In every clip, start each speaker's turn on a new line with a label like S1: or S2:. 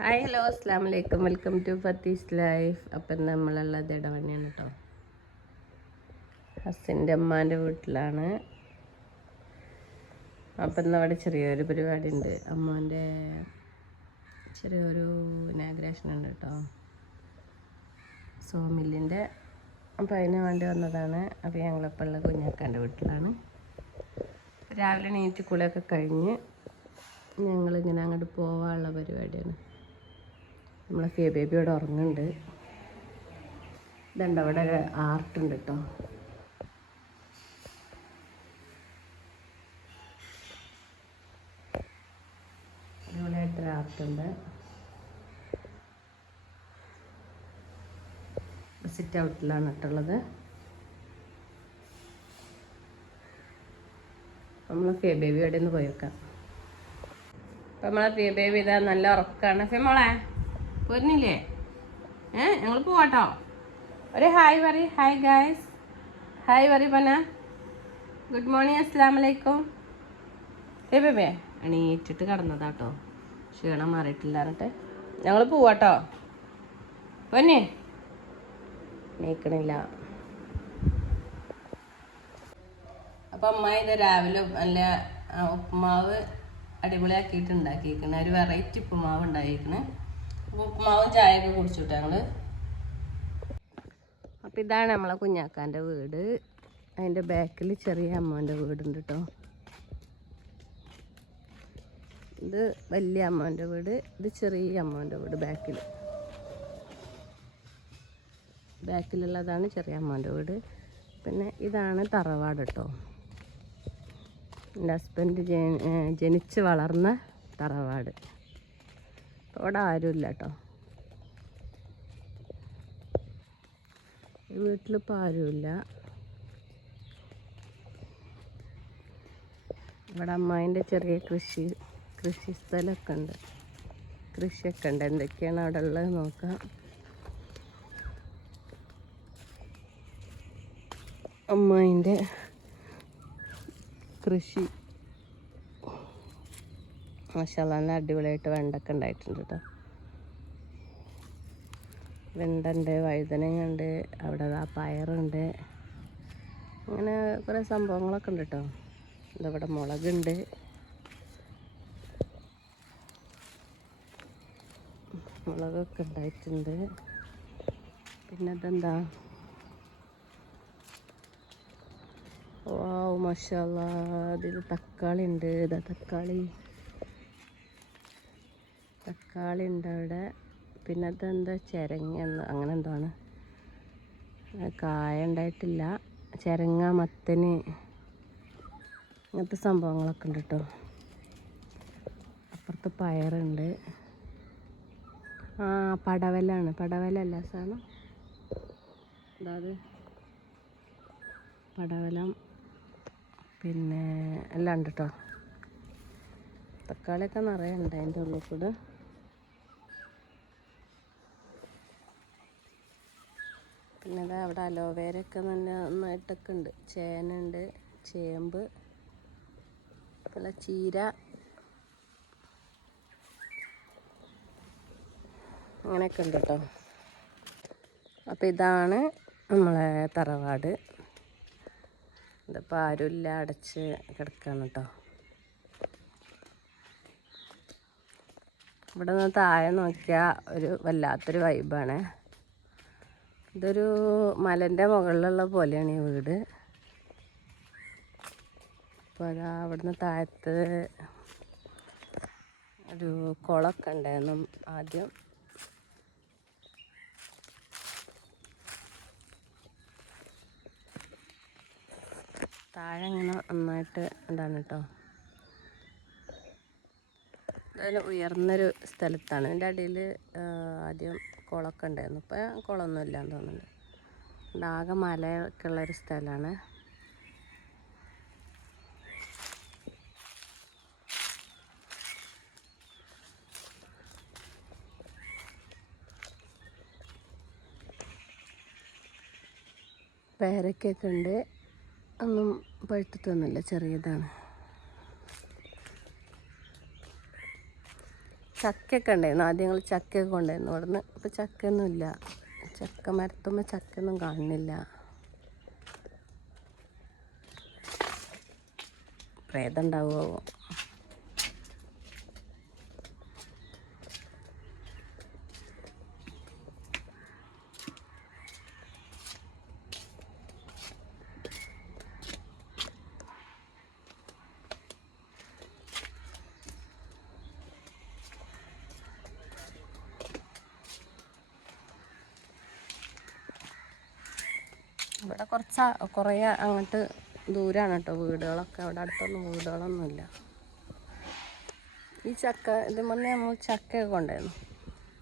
S1: Hi hello അസ്സാം വലൈക്കും welcome to ഫത്തീസ് life. അപ്പം നമ്മളുള്ളത് ഇടവണ്ണിയാണ് കേട്ടോ ഹസ്സിന്റെ അമ്മാന്റെ വീട്ടിലാണ്. അപ്പം ഇന്ന് അവിടെ ചെറിയൊരു പരിപാടി ഉണ്ട് അമ്മാന്റെ ചെറിയൊരു ഇനാഗ്രേഷൻ ഉണ്ട് കേട്ടോ സോമില്ലിന്റെ അപ്പം അതിന് വേണ്ടി വന്നതാണ്. അപ്പോൾ ഞങ്ങളിപ്പോൾ ഉള്ള കുഞ്ഞാക്കാന്റെ വീട്ടിലാണ്. രാവിലെ നീറ്റ് കുളിയൊക്കെ കഴിഞ്ഞ് ഞങ്ങളിങ്ങനെ അങ്ങോട്ട് പോവാനുള്ള പരിപാടിയാണ്. നമ്മളെ ഫിയ ബേബി ഇവിടെ ഉറങ്ങുന്നുണ്ട്. ഇതുണ്ട് അവിടെ ഒരു ആർട്ട് ഉണ്ട് കേട്ടോ. അടിപൊളിയായിട്ടൊരു ആർട്ടുണ്ട് സിറ്റ് ഔട്ടിലാണ് ഇട്ടുള്ളത്. നമ്മൾ ഫിയ ബേബി അവിടെ നിന്ന് പോയേക്കാം അപ്പം നമ്മളെ ഫിയ ബേബി ഇതാ നല്ല ഉറക്കാണ്. ഫിമോളെ? പോരുന്നില്ലേ ഏ ഞങ്ങൾ പോവാട്ടോ. ഒരു ഹായ് പറ ഹായ് ഗായ്സ്. ഹായ് പറ ഗുഡ് മോർണിംഗ് അസ്സാം വലൈക്കും ഏ ബേബേ എണീറ്റിട്ട് കിടന്നതാട്ടോ. ക്ഷീണം മാറിയിട്ടില്ല എന്നിട്ട് ഞങ്ങൾ പോവാട്ടോ. പൊന്നെ നീക്കണില്ല അപ്പം അമ്മ ഇത് രാവിലെ നല്ല ഉപ്പുമാവ് അടിപൊളിയാക്കിയിട്ട് ഉണ്ടാക്കിയിരിക്കണ ഒരു വെറൈറ്റി ഉപ്പുമാവ് ഉണ്ടായിരിക്കുന്നത് ഉപ്പുമാവും ചായയൊക്കെ കുടിച്ചുട്ടോ ഞങ്ങൾ. അപ്പം ഇതാണ് നമ്മളെ കുഞ്ഞാക്കാന്റെ വീട്. അതിന്റെ ബാക്കിൽ ചെറിയ അമ്മേന്റെ വീടുണ്ട് കേട്ടോ ഇത് വലിയ അമ്മേന്റെ വീട് ഇത് ചെറിയ അമ്മേന്റെ വീട് ബാക്കിൽ ബാക്കിലുള്ളതാണ് ചെറിയ അമ്മേന്റെ വീട്. പിന്നെ ഇതാണ് തറവാട് കേട്ടോ എന്റെ ഹസ്ബൻഡ് ജനിച്ച് വളർന്ന തറവാട്. അവിടെ ആരുമില്ല കേട്ടോ വീട്ടിലിപ്പോൾ ആരുമില്ല. ഇവിടെ അമ്മായിന്റെ ചെറിയ കൃഷി കൃഷി സ്ഥലമൊക്കെ ഉണ്ട്. കൃഷിയൊക്കെ ഉണ്ട്. എന്തൊക്കെയാണ് അവിടെ ഉള്ളത് നോക്കാം. അമ്മായിന്റെ കൃഷി. മാഷാല്ല നല്ല അടിപൊളിയായിട്ട് വെണ്ടൊക്കെ ഉണ്ടായിട്ടുണ്ട് കേട്ടോ വെണ്ടുണ്ട് വഴുതനങ്ങുണ്ട് അവിടെ ആ പയറുണ്ട്. അങ്ങനെ കുറേ സംഭവങ്ങളൊക്കെ ഉണ്ട് കേട്ടോ മുളക് മുളകുണ്ട്. മുളകൊക്കെ ഉണ്ടായിട്ടുണ്ട്. പിന്നെ ഇതെന്താ? വാവ് മഷാല്ല ഇതിൽ തക്കാളി ഉണ്ട് ഇതാ തക്കാളി. തക്കാളി ഉണ്ട് അവിടെ. പിന്നെ അതെന്താ ചിരങ്ങ അങ്ങനെ എന്താണ്? കായ ഉണ്ടായിട്ടില്ല. ചിരങ്ങ മത്തന് അങ്ങനത്തെ സംഭവങ്ങളൊക്കെ ഉണ്ട് കേട്ടോ. അപ്പുറത്ത് പയറുണ്ട്. ആ പടവലാണ്. പടവലല്ല സാധനം? അതായത് പടവലം. പിന്നെ എല്ലാം ഉണ്ട് കേട്ടോ. തക്കാളിയൊക്കെ നിറയെ ഉണ്ട് അതിന്റെ ഉള്ളിൽ കൂടെ. പിന്നെ അതാ അവിടെ അലോവേരയൊക്കെ നല്ല നന്നായിട്ടൊക്കെ ഉണ്ട് ചേനുണ്ട് ചേമ്പ് പിന്നെ ചീര. അങ്ങനെയൊക്കെ ഉണ്ട് കേട്ടോ അപ്പോൾ ഇതാണ് നമ്മളെ തറവാട്. ഇതിപ്പോൾ ആരുമില്ല അടച്ച് കിടക്കുകയാണ് കേട്ടോ ഇവിടെ നിന്ന് താഴെ നോക്കിയാൽ ഒരു വല്ലാത്തൊരു വൈബാണ് ഇതൊരു മലന്റെ മുകളിലുള്ള പോലെയാണ് ഈ വീട്. അപ്പോൾ അതാ അവിടുന്ന് താഴത്ത് ഒരു കുളമൊക്കെ ഉണ്ടായിരുന്നു ആദ്യം. താഴെ ഇങ്ങനെ നന്നായിട്ട് എന്താണ് കേട്ടോ അതിന് ഉയർന്നൊരു സ്ഥലത്താണ്. ഇതിന്റെ അടിയിൽ ആദ്യം കുളമൊക്കെ ഉണ്ടായിരുന്നു. ഇപ്പം കുളമൊന്നും ഇല്ലാന്ന് തോന്നുന്നുണ്ട്. ആകെ മലയൊക്കെ ഉള്ളൊരു സ്ഥലമാണ്. പേരക്കൊക്കെ ഉണ്ട്. ഒന്നും പഴുത്തിട്ടൊന്നുമില്ല. ചെറിയതാണ്. ചക്കയൊക്കെ ഉണ്ടായിരുന്നു. ആദ്യം ഞങ്ങൾ ചക്കയൊക്കെ കൊണ്ടായിരുന്നു ഇവിടുന്ന് ഇപ്പം ചക്കയൊന്നുമില്ല ചക്ക മരത്തുമ്പോൾ ചക്കയൊന്നും കാണുന്നില്ല. പ്രേതം ഉണ്ടാവുമോ? ഇവിടെ കുറച്ച് കുറേ അങ്ങോട്ട് ദൂരമാണ് കേട്ടോ വീടുകളൊക്കെ. അവിടെ അടുത്തൊന്നും വീടുകളൊന്നുമില്ല. ഈ ചക്ക ഇത് മുന്നേ നമ്മൾ ചക്കയൊക്കെ കൊണ്ടായിരുന്നു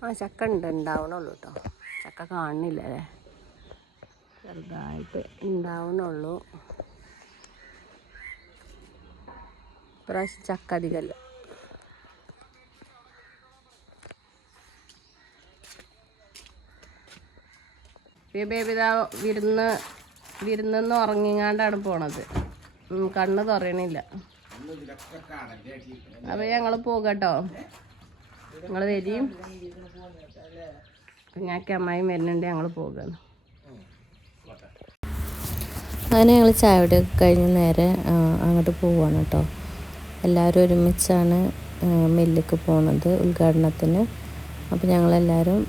S1: ആ ചക്ക ഉണ്ട് ഉണ്ടാവണുള്ളൂ കേട്ടോ. ചക്ക കാണുന്നില്ല അല്ലേ? ചെറുതായിട്ട് ഉണ്ടാവണുള്ളൂ. ഇപ്രാവശ്യം ചക്ക അധികമല്ല. ബേബി ഇതാ വിരുന്ന് വിരുന്നെന്ന് ഉറങ്ങിങ്ങാണ്ടാണ് പോണത്. കണ്ണ് തുറയണില്ല. അപ്പൊ ഞങ്ങൾ പോകട്ടോ. ഞങ്ങൾ വരിയും ഞാൻ അമ്മായും വരുന്നുണ്ട് ഞങ്ങൾ പോകുകയാണ്
S2: അങ്ങനെ ഞങ്ങൾ ചായയുടെ കഴിഞ്ഞ് നേരെ അങ്ങോട്ട് പോവാണ് കേട്ടോ എല്ലാവരും ഒരുമിച്ചാണ് മില്ലിക്ക് പോണത് ഉദ്ഘാടനത്തിന്. അപ്പോൾ ഞങ്ങളെല്ലാവരും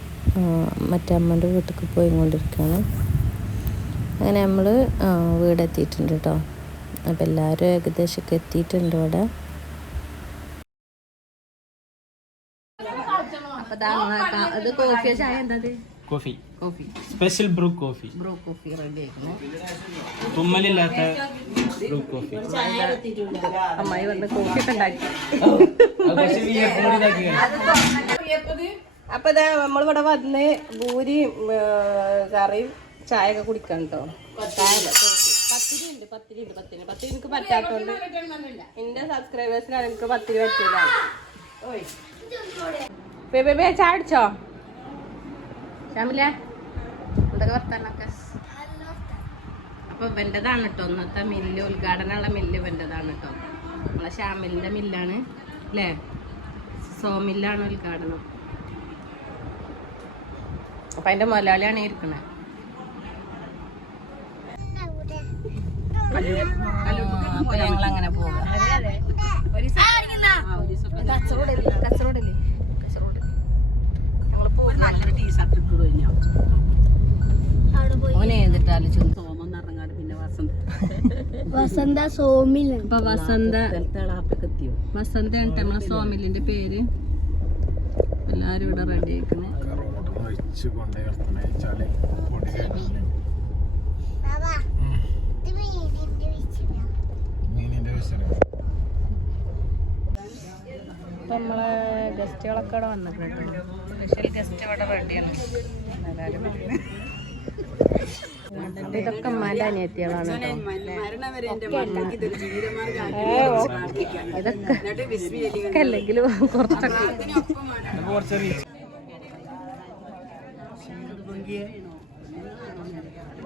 S2: മറ്റേ അമ്മന്റെ വീട്ടിലേക്ക് പോയിക്കൊണ്ടിരിക്കുകയാണ് അങ്ങനെ നമ്മൾ വീടെത്തിയിട്ടുണ്ട് കേട്ടോ അപ്പോൾ എല്ലാവരും ഏകദേശമൊക്കെ എത്തിയിട്ടുണ്ട് ഇവിടെ.
S1: കോഫി ചായ എന്താ
S3: coffee.
S1: Coffee.
S3: Special Bru coffee.
S1: Bru coffee
S3: തുമ്മലില്ലാത്ത Bru coffee.
S1: അമ്മായി വന്ന് കോഫി ഒക്കെ ഉണ്ടാക്കി. അപ്പൊ ഇതാ നമ്മളിവിടെ വന്ന് ഭൂരിയും കറിയും ചായ ഒക്കെ കുടിക്കാം കേട്ടോ പത്തിരി ഉണ്ട് പത്തിരി ഉണ്ട് പത്തിരി പത്തിരി എനിക്ക് പറ്റാത്തോണ്ട് എന്റെ സബ്സ്ക്രൈബേഴ്സിനാണ് എനിക്ക് പത്തിരി പറ്റൂല. ബേ ബേ, ബേ ചായ അടിച്ചോ ശ്യാമില എന്തൊക്കെ വർത്താനൊക്കെ. അപ്പൊ ഇവന്റെതാണ് കേട്ടോ ഇന്നത്തെ മില്ല് ഉദ്ഘാടനമുള്ള മില്ല് ഇവന്റെതാണ് കേട്ടോ നമ്മളെ ശ്യാമിലിന്റെ മില്ലാണ് അല്ലേ സോമില്ലാണ് ഉദ്ഘാടനം. അപ്പൊ അതിന്റെ മുതലാളിയാണ് ഈ അപ്പൊ ഞങ്ങൾ അങ്ങനെ പോകാം കച്ചറോടല്ലേ കച്ചറോടല്ലേ കച്ചറോട് ഞങ്ങൾ പോകും നല്ലൊരു ടീഷർട്ട് ഇട്ട് കഴിഞ്ഞോ ഓനെ ഏതിട്ടാലും ചുമ
S4: സോമെന്നിറങ്ങാട് പിന്നെ വസന്ത
S2: വസന്ത സോമിൽ
S1: അപ്പൊ വസന്ത വസന്ത ഉണ്ട് നമ്മളെ സോമിലിന്റെ പേര് എല്ലാരും ഇവിടെ റെഡി ആക്കണേ നമ്മളെ ഗസ്റ്റുകളൊക്കെ ഇവിടെ വന്നിട്ടുണ്ട്. സ്പെഷ്യൽ ഗസ്റ്റ് ഇവിടെ റെഡിയാണ് എല്ലാവരും ഇതൊക്കെ അനിയത്തികളാണ്
S4: ജീവിതമാർഗം
S1: ഇതൊക്കെ അല്ലെങ്കിലും കുറച്ചൊക്കെ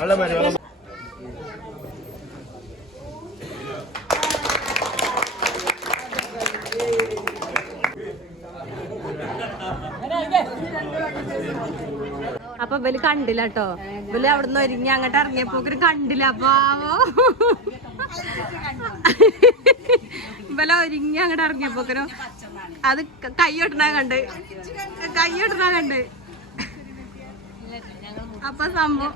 S1: അപ്പൊ ഇവൽ കണ്ടില്ല കേട്ടോ ഇവൽ അവിടുന്ന് ഒരുങ്ങി അങ്ങോട്ട് ഇറങ്ങിയപ്പോ കണ്ടില്ല. പാവോ ഇവല ഒരുങ്ങി അങ്ങോട്ട് ഇറങ്ങിയപ്പോക്കനോ അത് കൈയൊട്ടണ കണ്ട്. കൈയൊട്ടണ കണ്ട്. അപ്പൊ സംഭവം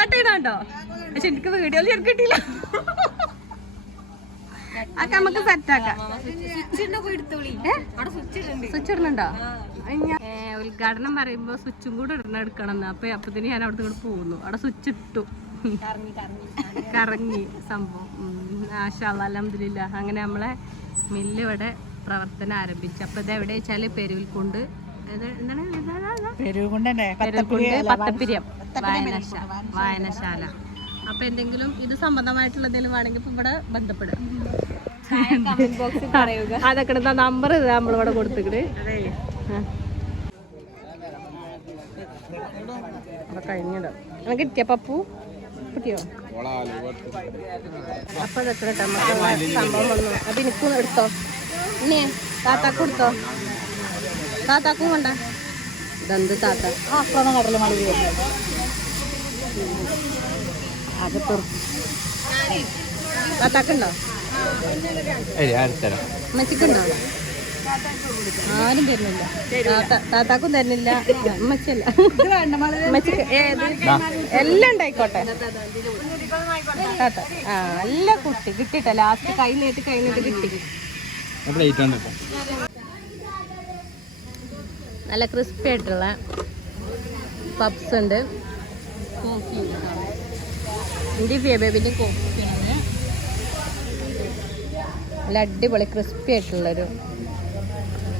S1: കട്ട് ചെയ്യണോ പക്ഷെ എനിക്ക് വീഡിയോയിൽ ഞാൻ കിട്ടിയില്ല. അതൊക്കെ നമുക്ക് സെറ്റ് ആക്കാം. സ്വിച്ച് ഇടുന്നുണ്ടോ? ഉദ്ഘാടനം പറയുമ്പോ സ്വിച്ചും കൂടെ ഇടണം എടുക്കണം എന്ന്. അപ്പൊ അപ്പത്തിന് ഞാൻ അവിടുന്ന് കൂടെ പോകുന്നു അവിടെ സ്വിച്ച് ഇട്ടു. കറങ്ങി സംഭവം. അലഹമില്ല അങ്ങനെ നമ്മളെ മില്ല് ഇവിടെ പ്രവർത്തനം ആരംഭിച്ചു. അപ്പൊ ഇത് എവിടെ വെച്ചാൽ പെരുവിൽക്കുണ്ട് കൊണ്ട്. പെരുവിൽക്കുണ്ട് പത്തപ്പിരിയം. വായനശാല അപ്പൊ എന്തെങ്കിലും ഇത് സംബന്ധമായിട്ടുള്ള എന്തെങ്കിലും വേണമെങ്കിൽ ഇപ്പൊ ഇവിടെ ബന്ധപ്പെടും. അതൊക്കെ നമ്പർ നമ്മളിവിടെ കൊടുത്തിട്ട്. കഴിഞ്ഞത് അങ്ങനെ കിട്ടിയ പപ്പു? കിട്ടിയോ? അപ്പൊ നമുക്ക് സംഭവം വന്നു. അപ്പൊ എനിക്കും എടുത്തോ? ഇനി താത്താക്കും കൊടുത്തോ താത്താക്കും കൊണ്ട ഇതെന്ത് താത്ത? താത്താക്കുണ്ടോ? മച്ചിക്കുണ്ടോ ആരും തരുന്നില്ല. താത്ത താത്താക്കും തരുന്നില്ല. അമ്മച്ചല്ല എല്ലാം ഉണ്ടായിക്കോട്ടെ. താത്ത ആ നല്ല കുട്ടി കിട്ടിട്ടോ ലാസ്റ്റ് കൈ നീട്ടി കൈ നീട്ടി കിട്ടി നല്ല ക്രിസ്പി ആയിട്ടുള്ള പപ്സ് ഉണ്ട്. എന്റെ ബേബിന്റെ കോഫിയാണ് നല്ല അടിപൊളി ക്രിസ്പി ആയിട്ടുള്ളൊരു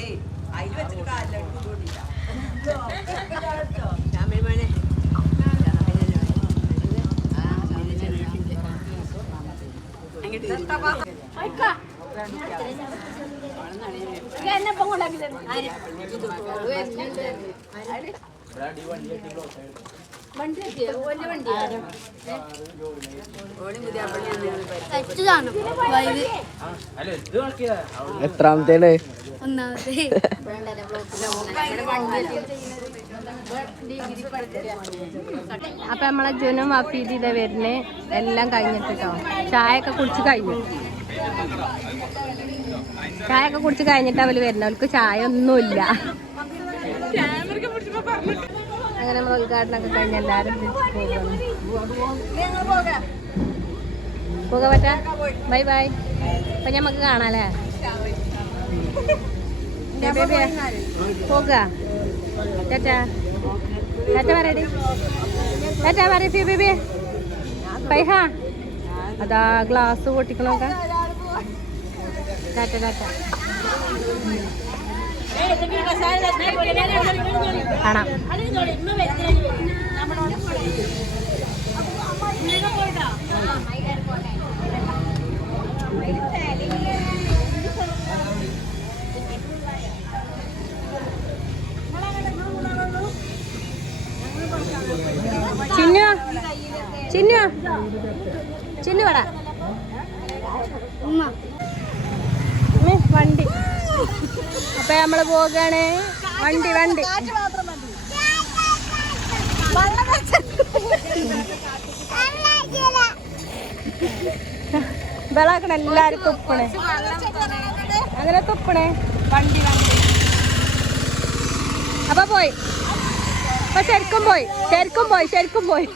S1: അതേ
S3: അതിൽ വെച്ചിട്ട് കാലിലോട്ട് കൊണ്ടുകൊണ്ടില്ല ശാമിമോനെ എന്നെ കൊണ്ടാക്കില്ല എത്രാമത്തേണ്?
S1: അപ്പൊ നമ്മളെ ജുനും അഫീദ് ഇതേ വരുന്നേ. എല്ലാം കഴിഞ്ഞിട്ടോ ചായ ഒക്കെ കുടിച്ച് കഴിഞ്ഞു? ചായ ഒക്കെ കുടിച്ച് കഴിഞ്ഞിട്ട് അവർ വരുന്നവർക്ക് ചായ ഒന്നുമില്ല. അങ്ങനെ നമ്മൾ ഉദ്ഘാടനമൊക്കെ കഴിഞ്ഞ് എല്ലാരും തിരിച്ച് പോകാൻ പറ്റാ? Bye bye. അപ്പൊ ഞമ്മക്ക് കാണാല്ലേ പോക. അതാ ഗ്ലാസ് പൊട്ടിക്കണോക്ക. ടാറ്റ ടാറ്റ. കാണാം. ചിന്നു ചിന്നു ചിന്നു വേടാ. ഉമ്മ. അപ്പൊ നമ്മൾ പോകാണ്. വണ്ടി വണ്ടി. വെള്ളാക്കണ എല്ലാരും തുപ്പണേ. അങ്ങനെ തുപ്പണേ. വണ്ടി വണ്ടി. അപ്പൊ പോയി. അപ്പൊ ശരിക്കും പോയി. ശരിക്കും പോയി ശരിക്കും പോയി.